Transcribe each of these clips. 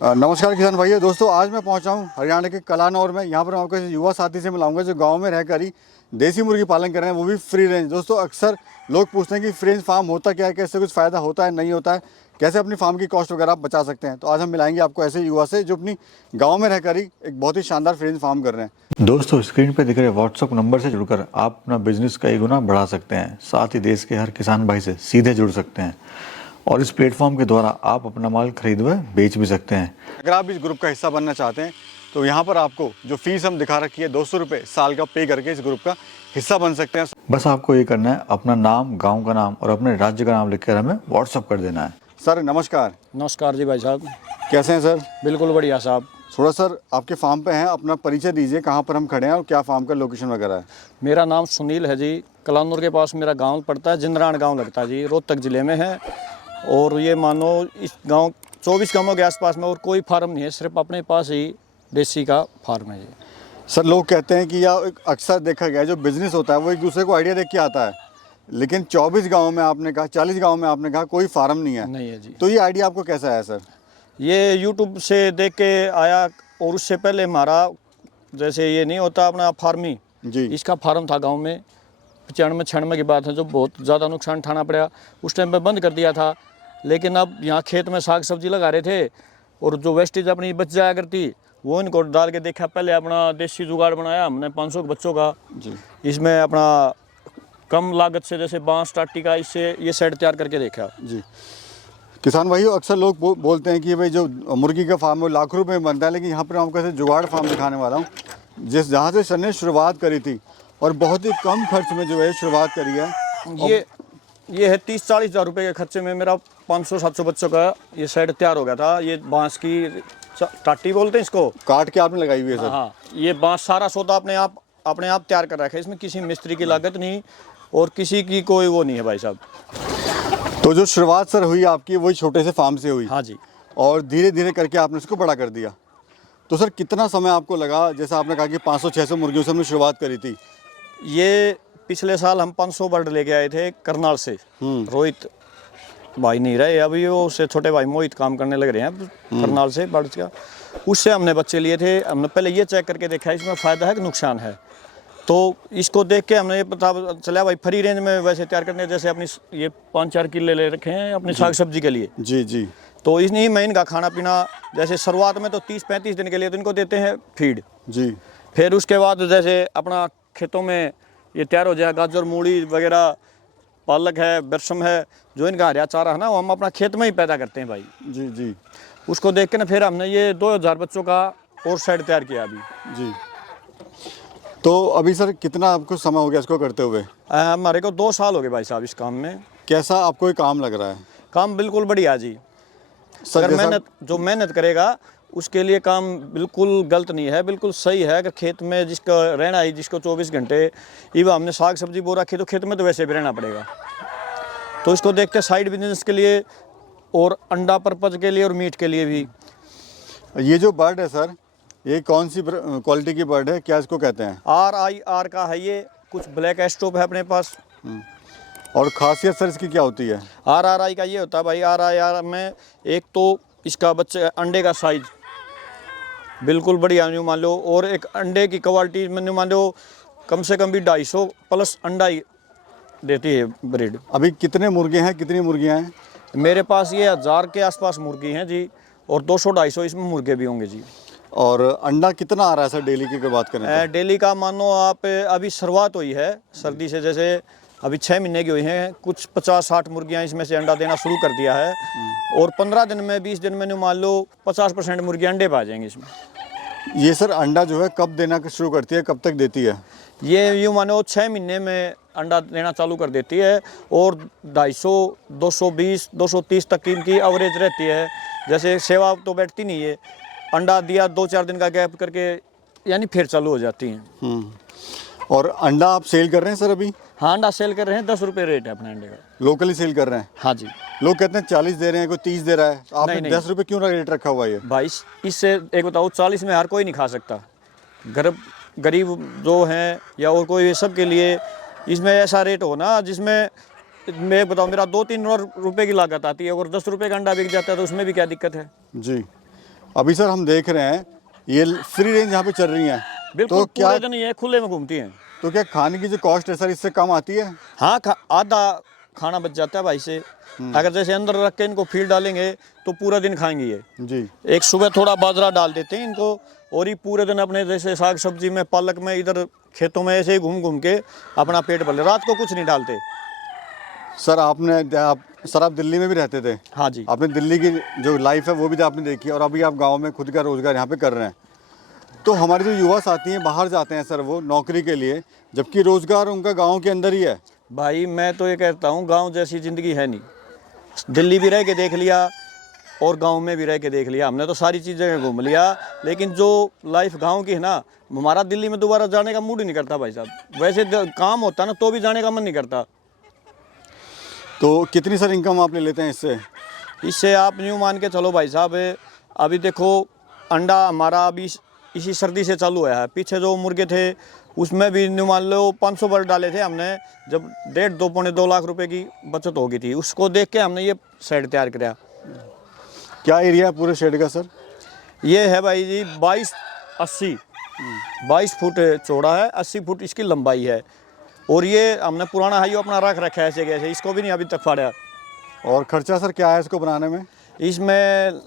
नमस्कार किसान भाइयों दोस्तों, आज मैं पहुंचा हूं हरियाणा के कलानौर में। यहां पर मैं आपको ऐसे युवा साथी से मिलाऊंगा जो गांव में रहकर ही देसी मुर्गी पालन कर रहे हैं, वो भी फ्री रेंज। दोस्तों, अक्सर लोग पूछते हैं कि फ्री रेंज फार्म होता क्या है, कैसे कुछ फ़ायदा होता है नहीं होता है, कैसे अपनी फार्म की कॉस्ट वगैरह आप बचा सकते हैं। तो आज हम मिलाएंगे आपको ऐसे युवा से जो अपनी गाँव में रहकर ही एक बहुत ही शानदार फ्री रेंज फार्म कर रहे हैं। दोस्तों, स्क्रीन पर दिख रहे व्हाट्सएप नंबर से जुड़कर आप अपना बिजनेस कई गुना बढ़ा सकते हैं। साथ ही देश के हर किसान भाई से सीधे जुड़ सकते हैं और इस प्लेटफॉर्म के द्वारा आप अपना माल खरीद व बेच भी सकते हैं। अगर आप इस ग्रुप का हिस्सा बनना चाहते हैं तो यहाँ पर आपको जो फीस हम दिखा रखी है 200 रुपये साल का पे करके इस ग्रुप का हिस्सा बन सकते हैं। बस आपको ये करना है, अपना नाम, गांव का नाम और अपने राज्य का नाम लिखकर हमें व्हाट्सएप कर देना है। सर नमस्कार। नमस्कार जी भाई साहब। कैसे हैं सर? बिल्कुल बढ़िया साहब। थोड़ा सर आपके फार्म पे हैं, अपना परिचय दीजिए, कहाँ पर हम खड़े हैं और क्या फार्म का लोकेशन वगैरह है। मेरा नाम सुनील है जी। कलानौर के पास मेरा गांव पड़ता है, जिंद्राण गांव लगता है जी, रोहतक ज़िले में है। और ये मानो इस गांव 24 गांवों के आसपास में और कोई फार्म नहीं है, सिर्फ अपने पास ही देसी का फार्म है ये। सर लोग कहते हैं कि या अक्सर देखा गया है जो बिज़नेस होता है वो एक दूसरे को आइडिया देख के आता है, लेकिन 24 गाँव में आपने कहा, 40 गाँव में आपने कहा कोई फार्म नहीं है। नहीं है जी। तो ये आइडिया आपको कैसा आया सर? ये यूट्यूब से देख के आया। और उससे पहले हमारा जैसे ये नहीं होता अपना फार्मी जी, इसका फार्म था गांव में। 95-96 की बात है, जो बहुत ज़्यादा नुकसान उठाना पड़ा। उस टाइम पे बंद कर दिया था। लेकिन अब यहाँ खेत में साग सब्जी लगा रहे थे और जो वेस्टेज अपनी बच जाया करती वो इनको डाल के देखा। पहले अपना देसी जुगाड़ बनाया हमने 500 बच्चों का जी, इसमें अपना कम लागत से, जैसे बांस टाटी का, इससे ये सेट तैयार करके देखा जी। किसान भाइयों, अक्सर लोग बोलते हैं कि भाई जो मुर्गी का फार्म है वो लाखों रुपए में बनता है, लेकिन यहाँ पर मैं आपको ऐसे जुगाड़ फार्म दिखाने वाला हूँ जहाँ से सर ने शुरुआत करी थी और बहुत ही कम खर्च में जो है शुरुआत करी है। ये है 30-40 हज़ार रुपये के खर्चे में मेरा 500-700 बच्चों का ये सेट तैयार हो गया था। ये बांस की टाटी बोलते हैं इसको, काट के आपने लगाई हुई है सर? हाँ, ये बांस सारा सौदा अपने आप तैयार कर रखा है। इसमें किसी मिस्त्री की लागत नहीं और किसी की कोई वो नहीं है भाई साहब। तो जो शुरुआत सर हुई आपकी वही छोटे से फार्म से हुई? हाँ जी। और धीरे धीरे करके आपने उसको बड़ा कर दिया। तो सर कितना समय आपको लगा? जैसा आपने कहा कि 500-600 मुर्गियों से हमने शुरुआत करी थी। ये पिछले साल हम 500 बर्ड लेके आए थे करनाल से। रोहित भाई नहीं रहे अभी, वो उससे छोटे भाई मोहित काम करने लग रहे हैं करनाल से बर्ड्स का। उससे हमने बच्चे लिए थे। हमने पहले ये चेक करके देखा इसमें फ़ायदा है कि नुकसान है। तो इसको देख के हमने ये पता चला भाई फ्री रेंज में वैसे तैयार करने, जैसे अपनी ये 5-4 किले ले रखे हैं अपनी साग सब्जी के लिए। जी जी। तो इसमें मैं इनका खाना पीना, जैसे शुरुआत में तो 30-35 दिन के लिए तो इनको देते हैं फीड जी। फिर उसके बाद जैसे अपना खेतों में ये तैयार हो जाए, गाजर मूली वगैरह, पालक है, बरसम है, जो इनका हरा चारा है ना, वो हम अपना खेत में ही पैदा करते हैं भाई। जी जी। उसको देख के ना फिर हमने ये 2000 बच्चों का और साइड तैयार किया अभी। जी। तो अभी सर कितना आपको समय हो गया इसको करते हुए? हमारे को 2 साल हो गए भाई साहब इस काम में। कैसा आपको ये काम लग रहा है? काम बिल्कुल बढ़िया जी। अगर मेहनत करेगा उसके लिए काम बिल्कुल गलत नहीं है, बिल्कुल सही है। अगर खेत में जिसका रहना है, जिसको 24 घंटे इवा हमने साग सब्जी बो रखी, तो खेत में तो वैसे भी रहना पड़ेगा। तो इसको देख के साइड बिजनेस के लिए और अंडा पर्पज के लिए और मीट के लिए भी। ये जो बर्ड है सर, ये कौन सी क्वालिटी की बर्ड है, क्या इसको कहते हैं? RIR का है ये। कुछ ब्लैक एस्टोप है अपने पास। और खासियत सर इसकी क्या होती है? RRI का ये होता है भाई, RIR में एक तो इसका बच्चे अंडे का साइज बिल्कुल बढ़िया न्यू मान लो, और एक अंडे की क्वालिटी में न्यू मान लो कम से कम भी 250 प्लस अंडा ही देती है ब्रीड। अभी कितने मुर्गे हैं, कितनी मुर्गियां हैं? मेरे पास ये 1000 के आसपास मुर्गी हैं जी, और 200-250 इसमें मुर्गे भी होंगे जी। और अंडा कितना आ रहा है सर डेली की अगर बात करें तो? डेली का मानो आप, अभी शुरुआत हुई है सर्दी से, जैसे अभी 6 महीने की हुई हैं, कुछ 50-60 मुर्गियाँ इसमें से अंडा देना शुरू कर दिया है। और 15 दिन में 20 दिन में न्यू मान लो 50% मुर्गियाँ अंडे पा जाएंगी इसमें। ये सर अंडा जो है कब देना शुरू करती है, कब तक देती है? ये यूँ मानो 6 महीने में अंडा देना चालू कर देती है, और 250, 220, 230 तक की इनकी एवरेज रहती है। जैसे सेवा तो बैठती नहीं है, अंडा दिया 2-4 दिन का गैप करके यानी फिर चालू हो जाती हैं। और अंडा आप सेल कर रहे हैं सर अभी? हाँ, अंडा सेल कर रहे हैं, 10 रुपये रेट है अपने अंडे का। लोकली सेल कर रहे हैं? हाँ जी। लोग कहते हैं 40 दे रहे हैं, कोई 30 दे रहा है, तो आपने नहीं। 10 रुपये क्यों रेट रखा हुआ है? भाई इससे एक बताओ, 40 में हर कोई नहीं खा सकता। गरीब जो हैं या और कोई, सब के लिए इसमें ऐसा रेट हो ना जिसमें मैं बताऊँ मेरा 2-3 रुपये की लागत आती है, और 10 रुपये का अंडा बिक जाता है तो उसमें भी क्या दिक्कत है? जी। अभी सर हम देख रहे हैं ये फ्री रेंज यहाँ पे चल रही हैं, बिल्कुल तो क्या पूरे दिन ये खुले में घूमती हैं। तो क्या खाने की जो कॉस्ट है सर इससे कम आती है? हाँ, आधा खाना बच जाता है भाई से। अगर जैसे अंदर रख के इनको फीड डालेंगे तो पूरा दिन खाएंगे ये। जी। एक सुबह थोड़ा बाजरा डाल देते हैं इनको, और ये पूरे दिन अपने जैसे साग सब्जी में, पालक में, इधर खेतों में ऐसे ही घूम घूम के अपना पेट भर ले। रात को कुछ नहीं डालते। सर आप दिल्ली में भी रहते थे। हाँ जी। आपने दिल्ली की जो लाइफ है वो भी तो आपने देखी, और अभी आप गांव में खुद का रोजगार यहाँ पे कर रहे हैं। तो हमारे जो युवा साथी हैं बाहर जाते हैं सर वो नौकरी के लिए, जबकि रोजगार उनका गाँव के अंदर ही है। भाई मैं तो ये कहता हूँ गांव जैसी ज़िंदगी है नहीं। दिल्ली भी रह के देख लिया और गांव में भी रह के देख लिया, हमने तो सारी चीज़ें घूम लिया, लेकिन जो लाइफ गांव की है ना, हमारा दिल्ली में दोबारा जाने का मूड ही नहीं करता भाई साहब। वैसे काम होता ना तो भी जाने का मन नहीं करता। तो कितनी सर इनकम आप ले लेते हैं इससे? इससे आप यूँ मान के चलो भाई साहब, अभी देखो अंडा हमारा अभी इसी सर्दी से चालू हुआ है। पीछे जो मुर्गे थे उसमें भी यूँ मान लो 500 बर्ड डाले थे हमने, जब 1.5-2 लाख रुपए की बचत हो गई थी। उसको देख के हमने ये शेड तैयार किया। क्या एरिया है पूरे शेड का सर? ये है भाई जी 22 फुट चौड़ा है, 80 फुट इसकी लंबाई है। और ये हमने पुराना हाईवे अपना रख रखा है ऐसे कैसे, इसको भी नहीं अभी तक फाड़ा। और खर्चा सर क्या है इसको बनाने में? इसमें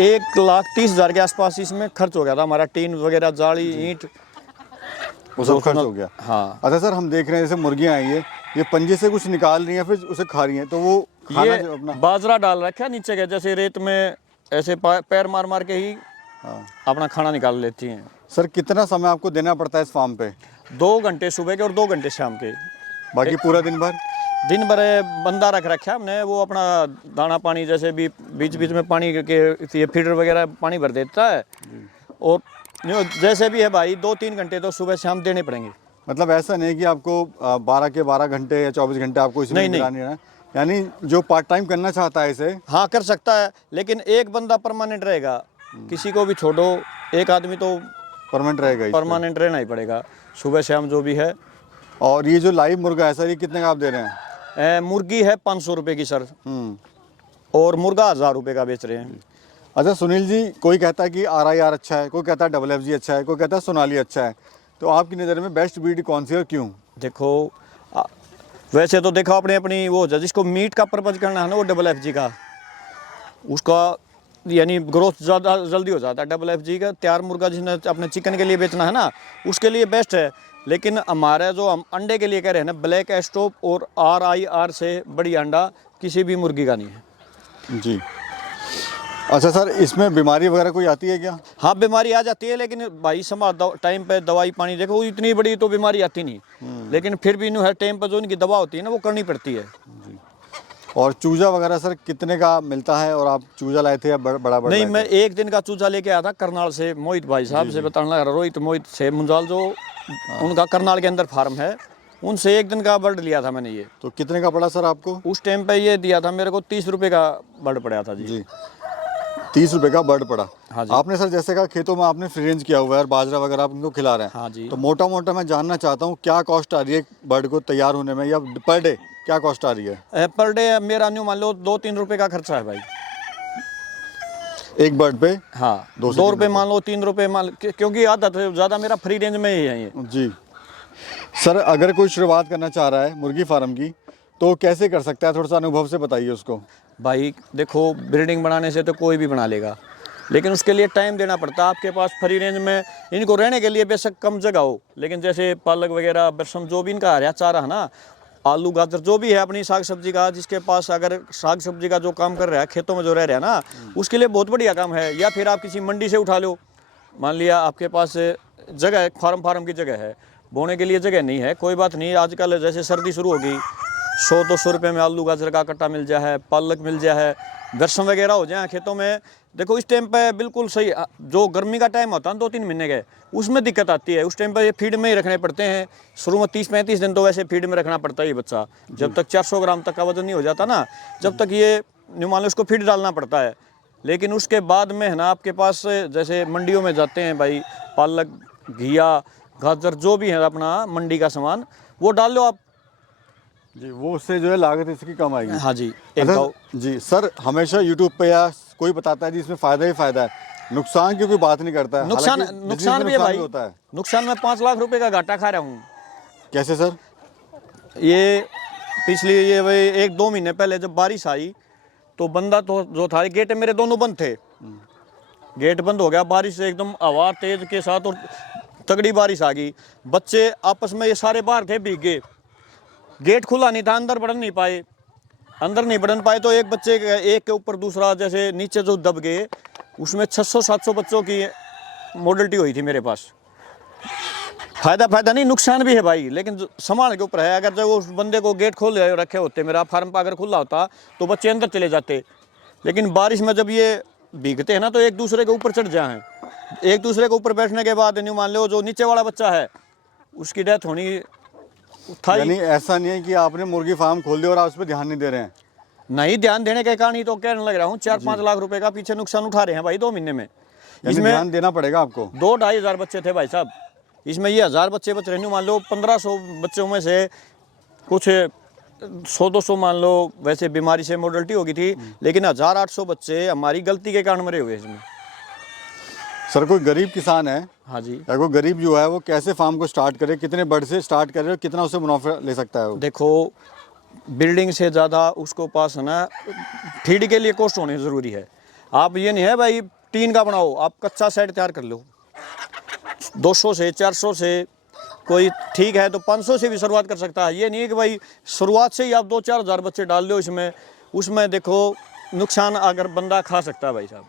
1,30,000 के आसपास इसमें खर्च हो गया था हमारा। टीन वगैरह, जाली, ईंट, वो सब खर्च हो गया। हाँ। अच्छा सर हम देख रहे हैं जैसे मुर्गियाँ आई है, ये पंजे से कुछ निकाल रही हैं फिर उसे खा रही हैं, तो वो खाना ये जो अपना बाजरा डाल रखा है नीचे के, जैसे रेत में ऐसे पैर मार मार के ही अपना खाना निकाल लेती हैं। सर कितना समय आपको देना पड़ता है इस फार्म पे? 2 घंटे सुबह के और 2 घंटे शाम के। बाकी पूरा दिन भर बंदा रख रखा है हमने, वो अपना दाना पानी जैसे भी बीच बीच में पानी के ये फीडर वगैरह पानी भर देता है। और जैसे भी है भाई 2-3 घंटे तो सुबह शाम देने पड़ेंगे। मतलब ऐसा नहीं कि आपको 12 के 12 घंटे या 24 घंटे आपको इसमें नहीं, निगरानी है, यानी जो पार्ट टाइम करना चाहता है इसे हाँ कर सकता है, लेकिन एक बंदा परमानेंट रहेगा। किसी को भी छोड़ो, एक आदमी तो परमानेंट रहेगा इस पे। परमानेंट रहना ही पड़ेगा, सुबह शाम जो भी है। और ये जो लाइव मुर्गा है सर ये कितने का आप दे रहे हैं? मुर्गी है 500 रुपये की सर, और मुर्गा 1000 रुपये का बेच रहे हैं। अच्छा सुनील जी, कोई कहता है कि RIR अच्छा है, कोई कहता है FFG अच्छा है, कोई कहता है सोनाली अच्छा है, तो आपकी नज़र में बेस्ट ब्रीड कौन सी है और क्यों? देखो वैसे तो देखो अपनी अपनी वो जिसको मीट का पर्पज करना है ना, वो FFG का, उसका यानी ग्रोथ ज़्यादा जल्दी हो जाता है। FFG का तैयार मुर्गा जिसने अपने चिकन के लिए बेचना है ना, उसके लिए बेस्ट है। लेकिन हमारे जो हम अंडे के लिए कह रहे हैं ना, ब्लैक एस्टोप और RIR से बड़ी अंडा किसी भी मुर्गी का नहीं है जी। अच्छा सर इसमें बीमारी वगैरह कोई आती है क्या? हाँ बीमारी आ जाती है, लेकिन भाई समय टाइम पे दवाई पानी, देखो इतनी बड़ी तो बीमारी आती नहीं, लेकिन फिर भी हर टाइम पर जो इनकी दवा होती है ना वो करनी पड़ती है। और चूजा वगैरह सर कितने का मिलता है? और आप चूजा लाए थे या बड़ा नहीं, मैं एक दिन का चूजा लेके आया था करनाल से, मोहित भाई साहब से बताना लगा, रोहित मोहित से मुंजाल जो उनका करनाल के अंदर फार्म है, उनसे एक दिन का बर्ड लिया था मैंने। ये तो कितने का पड़ा सर आपको? उस टाइम पे ये दिया था मेरे को 30 रुपये का बर्ड पड़ा था जी। 30 रुपये का बर्ड पड़ा। हाँ जी। आपने सर जैसे कहा खेतों में आपने फ्री रेंज किया हुआ है और बाजरा वगैरह आप उनको खिला रहे हैं। हाँ जी। तो मोटा मोटा मैं जानना चाहता हूँ क्या कॉस्ट आ रही है बर्ड को तैयार होने में, या पर डे क्या कॉस्ट आ रही है? पर डे मेरा न्यू मान लो 2-3 रुपये का खर्चा है भाई एक बर्ड पे। हाँ 2 रुपये मान लो, 3 रुपये मान, क्योंकि आदत है ज़्यादा मेरा फ्री रेंज में ही है ये। जी सर, अगर कोई शुरुआत करना चाह रहा है मुर्गी फार्म की तो कैसे कर सकता है? थोड़ा सा अनुभव से बताइए उसको। भाई देखो ब्रीडिंग बनाने से तो कोई भी बना लेगा, लेकिन उसके लिए टाइम देना पड़ता है। आपके पास फ्री रेंज में इनको रहने के लिए बेशक कम जगह हो, लेकिन जैसे पालक वगैरह बरसम जो भी इनका हरा चारा है ना, आलू गाजर जो भी है अपनी साग सब्जी का, जिसके पास अगर साग सब्जी का जो काम कर रहा है, खेतों में जो रह रहा है ना, उसके लिए बहुत बढ़िया काम है। या फिर आप किसी मंडी से उठा लो, मान लिया आपके पास जगह है, फार्म की जगह है, बोने के लिए जगह नहीं है, कोई बात नहीं। आजकल जैसे सर्दी शुरू होगी, 100-200 रुपये में आलू गाजर का कट्टा मिल जाए है, पालक मिल जाए है, बरसम वगैरह हो जाए खेतों में। देखो इस टाइम पे बिल्कुल सही, जो गर्मी का टाइम होता है 2-3 महीने के, उसमें दिक्कत आती है। उस टाइम पे ये फीड में ही रखने पड़ते हैं। शुरू में 30-35 दिन तो वैसे फीड में रखना पड़ता है ये बच्चा, जब तक 400 ग्राम तक का वजन नहीं हो जाता ना, जब तक ये मान लो उसको फीड डालना पड़ता है। लेकिन उसके बाद में है ना, आपके पास जैसे मंडियों में जाते हैं भाई, पालक, घिया, गाजर जो भी है अपना मंडी का सामान, वो डाल लो आप जी, वो उससे जो है लागत इसकी कम आएगी। हाँ जी। अच्छा, जी सर, हमेशा यूट्यूब पे या कोई बताता है जी इसमें फ़ायदा ही फ़ायदा है, नुकसान की कोई बात नहीं करता है। नुकसान हालांकि business नुकसान में भी है भाई, होता है। नुकसान में 5 लाख रुपए का घाटा खा रहा हूँ। कैसे सर? ये पिछली ये भाई 1-2 महीने पहले जब बारिश आई तो बंदा तो जो था, गेट मेरे दोनों बंद थे, गेट बंद हो गया, बारिश से एकदम हवा तेज के साथ और तगड़ी बारिश आ गई। बच्चे आपस में ये सारे बाहर थे, भीग गए, गेट खुला नहीं था, अंदर बढ़ नहीं पाए, अंदर नहीं बढ़ पाए तो एक बच्चे एक के ऊपर दूसरा जैसे नीचे जो दब गए, उसमें 600-700 बच्चों की मोडलिटी हुई थी मेरे पास। फायदा नहीं, नुकसान भी है भाई, लेकिन संभाल के ऊपर है। अगर जब उस बंदे को गेट खोल रखे होते, मेरा फार्म पर अगर खुला होता तो बच्चे अंदर चले जाते, लेकिन बारिश में जब ये भीगते हैं ना तो एक दूसरे के ऊपर चढ़ जाए, एक दूसरे के ऊपर बैठने के बाद नहीं मान लो जो नीचे वाला बच्चा है उसकी डेथ होनी था। यानी ऐसा नहीं है कि आपने मुर्गी फार्म खोल दिया और आप उस पर ध्यान नहीं दे रहे हैं? नहीं, ध्यान देने के कारण ही तो कहने लग रहा हूँ, 4-5 लाख रुपए का पीछे नुकसान उठा रहे हैं भाई 2 महीने में। इसमें ध्यान देना पड़ेगा आपको। 2-2.5 हज़ार बच्चे थे भाई साहब, इसमें ये 1000 बच्चे बच रहे हैं, मान लो 1500 बच्चों में से कुछ 100-200 मान लो वैसे बीमारी से मोडलिटी हो गई थी, लेकिन 1800 बच्चे हमारी गलती के कारण मरे हुए इसमें। सर कोई गरीब किसान है, हाँ जी, या कोई गरीब जो है वो कैसे फार्म को स्टार्ट करे, कितने बर्ड से स्टार्ट करे और कितना उससे मुनाफा ले सकता है वो? देखो बिल्डिंग से ज़्यादा उसको पास है ना फीड के लिए कॉस्ट होनी ज़रूरी है। आप ये नहीं है भाई टीन का बनाओ, आप कच्चा सेट तैयार कर लो, 200 से 400 से, कोई ठीक है तो 500 से भी शुरुआत कर सकता है। ये नहीं है कि भाई शुरुआत से ही आप 2-4 हज़ार बच्चे डाल दो इसमें, उसमें देखो नुकसान अगर बंदा खा सकता है भाई साहब।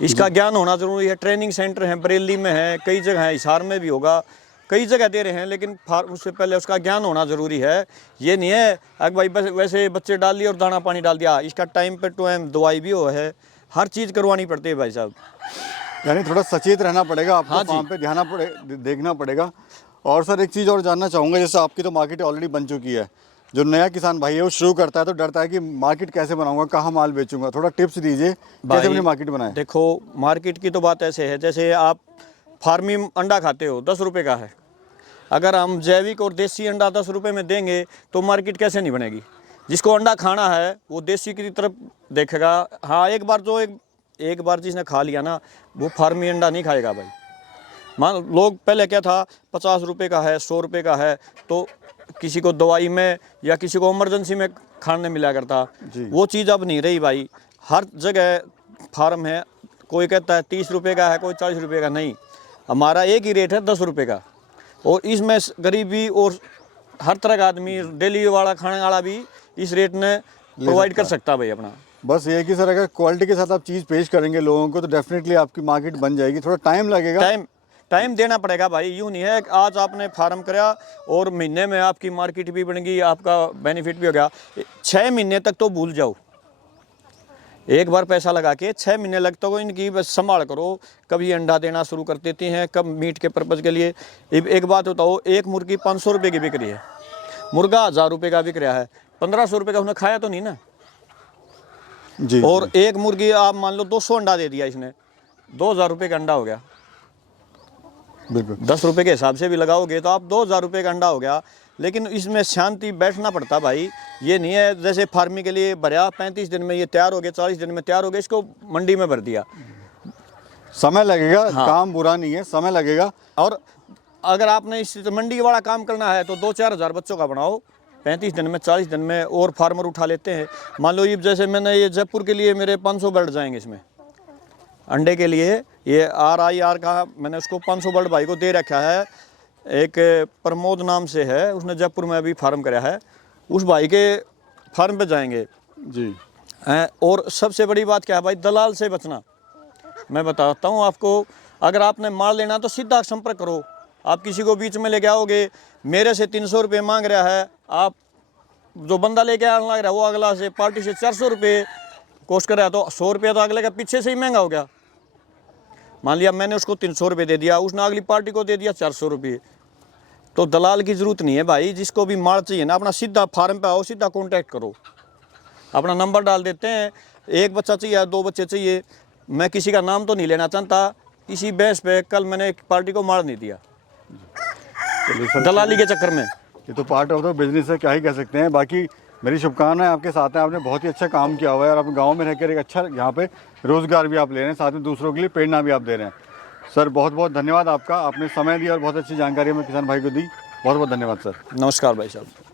इसका ज्ञान होना जरूरी है। ट्रेनिंग सेंटर है, बरेली में है, कई जगह है, हिसार में भी होगा, कई जगह दे रहे हैं, लेकिन उससे पहले उसका ज्ञान होना जरूरी है। ये नहीं है अगर भाई बस वैसे बच्चे डाल दिए और दाना पानी डाल दिया, इसका टाइम पे टाइम दवाई भी हो है, हर चीज़ करवानी पड़ती है भाई साहब। यानी थोड़ा सचेत रहना पड़ेगा आपको, हाँ जी। फार्म पे देखना पड़ेगा। और सर एक चीज़ और जानना चाहूँगा, जैसे आपकी तो मार्केट ऑलरेडी बन चुकी है, जो नया किसान भाई है वो शुरू करता है तो डरता है कि मार्केट कैसे बनाऊंगा, कहाँ माल बेचूंगा, थोड़ा टिप्स दीजिए कैसे अपनी मार्केट बनाए। देखो मार्केट की तो बात ऐसे है, जैसे आप फार्मिंग अंडा खाते हो 10 रुपये का है, अगर हम जैविक और देसी अंडा 10 रुपये में देंगे तो मार्केट कैसे नहीं बनेगी। जिसको अंडा खाना है वो देसी की तरफ देखेगा। हाँ, एक बार जिसने खा लिया ना वो फार्मी अंडा नहीं खाएगा भाई। मान लोग पहले क्या था 50 रुपये का है, 100 रुपये का है, तो किसी को दवाई में या किसी को इमरजेंसी में खाने मिला करता, वो चीज़ अब नहीं रही भाई। हर जगह फार्म है, कोई कहता है 30 रुपये का है, कोई 40 रुपये का, नहीं, हमारा एक ही रेट है 10 रुपये का। और इसमें गरीबी और हर तरह का आदमी, डेली वाला खाने वाला भी इस रेट में प्रोवाइड कर सकता भाई अपना। बस ये कि सर अगर क्वालिटी के साथ आप चीज़ पेश करेंगे लोगों को तो डेफिनेटली आपकी मार्केट बन जाएगी। थोड़ा टाइम लगेगा, टाइम देना पड़ेगा भाई। यूँ नहीं है कि आज आपने फार्म कराया और महीने में आपकी मार्केट भी बन गई, आपका बेनिफिट भी हो गया। 6 महीने तक तो भूल जाओ, एक बार पैसा लगा के 6 महीने लगता हो इनकी बस संभाल करो। कभी अंडा देना शुरू कर देती हैं, कब मीट के पर्पज़ के लिए। एक बात बताओ, एक मुर्गी 500 रुपये की बिक रही है, मुर्गा 1000 रुपये का बिक रहा है, 1500 रुपये का उसने खाया तो नहीं ना जी। और एक मुर्गी आप मान लो 200 अंडा दे दिया इसने, 2000 रुपये का अंडा हो गया। बिल्कुल 10 रुपये के हिसाब से भी लगाओगे तो आप 2000 रुपये का अंडा हो गया। लेकिन इसमें शांति बैठना पड़ता भाई। ये नहीं है जैसे फार्मिंग के लिए भरा 35 दिन में ये तैयार हो गया, 40 दिन में तैयार हो गया, इसको मंडी में भर दिया, समय लगेगा। हाँ। काम बुरा नहीं है, समय लगेगा। और अगर आपने इस मंडी वाला काम करना है तो 2-4 हज़ार बच्चों का बनाओ, 35 दिन में 40 दिन में और फार्मर उठा लेते हैं। मान लो ये जैसे मैंने ये जयपुर के लिए मेरे 500 बर्ड जाएंगे इसमें अंडे के लिए। ये RIR का मैंने उसको 500 बर्ड भाई को दे रखा है, एक प्रमोद नाम से है, उसने जयपुर में अभी फार्म कराया है, उस भाई के फार्म पे जाएंगे जी। और सबसे बड़ी बात क्या है भाई, दलाल से बचना। मैं बताता हूँ आपको, अगर आपने माल लेना तो सीधा संपर्क करो। आप किसी को बीच में लेके आओगे, मेरे से 300 रुपये मांग रहा है, आप जो बंदा लेके आने लग रहा है वो अगला से पार्टी से 400 रुपये कोस्ट कर रहा है, तो 100 रुपये तो अगले का पीछे से ही महंगा हो गया। मान लिया मैंने उसको 300 रुपये दे दिया, उसने अगली पार्टी को दे दिया 400 रुपये। तो दलाल की ज़रूरत नहीं है भाई। जिसको भी माल चाहिए ना, अपना सीधा फार्म पे आओ, सीधा कांटेक्ट करो, अपना नंबर डाल देते हैं। एक बच्चा चाहिए, 2 बच्चे चाहिए, मैं किसी का नाम तो नहीं लेना चाहता, इसी बेस पे कल मैंने एक पार्टी को मार नहीं दिया दलाली के चक्कर में। ये तो पार्ट ऑफ द बिजनेस है, क्या ही कह सकते हैं। बाकी मेरी शुभकामनाएं आपके साथ हैं। आपने बहुत ही अच्छा काम किया हुआ है और आप गांव में रहकर एक अच्छा यहाँ पे रोजगार भी आप ले रहे हैं, साथ में दूसरों के लिए प्रेरणा भी आप दे रहे हैं। सर बहुत बहुत धन्यवाद आपका, आपने समय दिया और बहुत अच्छी जानकारी हमें किसान भाई को दी। बहुत बहुत धन्यवाद सर। नमस्कार भाई साहब।